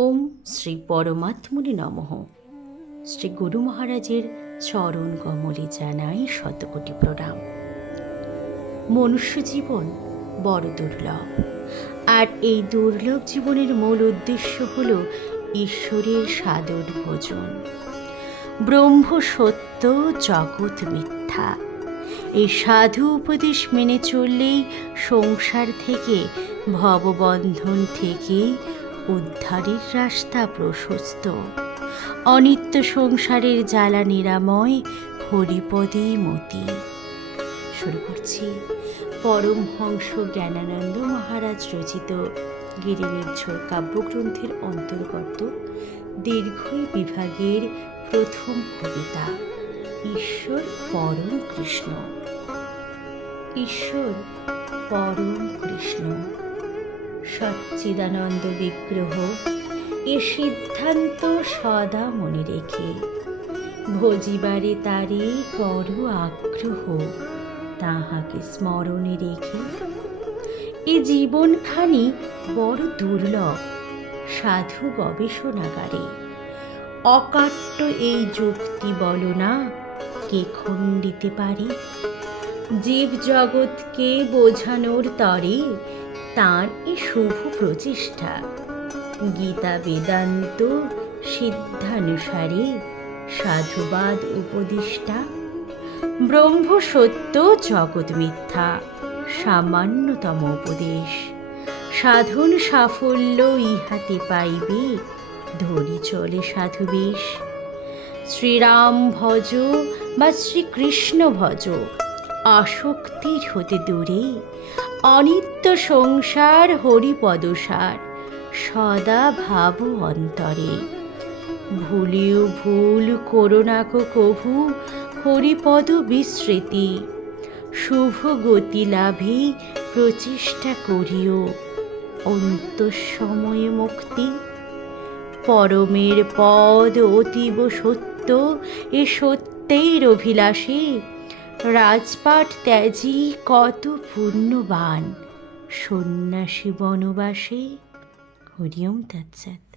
ওম শ্রী পরমাত্মনে নমঃ। শ্রী গুরু মহারাজের চরণ কমলে জানাই শতকোটি প্রণাম। মনুষ্য জীবন বড় দুর্লভ, আর এই দুর্লভ জীবনের মূল উদ্দেশ্য হল ঈশ্বরের সাদর ভোজন। ব্রহ্ম সত্য, জগৎ মিথ্যা, এই সাধু উপদেশ মেনে চললেই সংসার থেকে, ভববন্ধন থেকে উদ্ধারের রাস্তা প্রশস্ত। অনিত্য সংসারের জ্বালা নিরাময়, হরিপদে মতি। শুরু করছি পরমহংস জ্ঞানানন্দ মহারাজ রচিত গিরিনির্ঝর কাব্যগ্রন্থের অন্তর্গত দীর্ঘই বিভাগের প্রথম কবিতা, ঈশ্বর পরম কৃষ্ণ। ঈশ্বর পরম কৃষ্ণ সচ্চিদানন্দ বিগ্রহ, এ সিদ্ধান্ত সদা মনে রেখে ভজিবারে তারে কর আগ্রহ, তাহাকে স্মরণে রেখে। এ জীবনখানি বড় দুর্লভ, সাধু গবেষণাগারে অকাট্য এই যুক্তি বলো না, কে খণ্ডিতে পারে? জীব জগৎকে বোঝানোর তরে তাঁর এ শুভ প্রচেষ্টা। গীতা বেদান্ত সিদ্ধানুসারে সাধুবাদ উপদিষ্টা। ব্রহ্ম সত্য, জগৎ মিথ্যা, সামান্যতম উপদেশ। সাধন সাফল্য ইহাতে পাইবে, ধরি চলে সাধুবেশ। শ্রীরাম ভজ বা শ্রীকৃষ্ণ ভজ, আসক্তির হতে দূরে। অনিত্য সংসার হরিপদসার, সদা ভাব অন্তরে। ভুলেও ভুল করো না কো কভু, হরিপদ বিস্মৃতি। শুভ গতি লাভে প্রচেষ্টা করিও, অন্তঃসময়ে মুক্তি। পরমের পদ অতীব সত্য, এ সত্যের অভিলাষে। রাজপাট ত্যাজি কত পুণ্যবান, সন্ন্যাসী বনবাসে। হরি ওম তৎসৎ।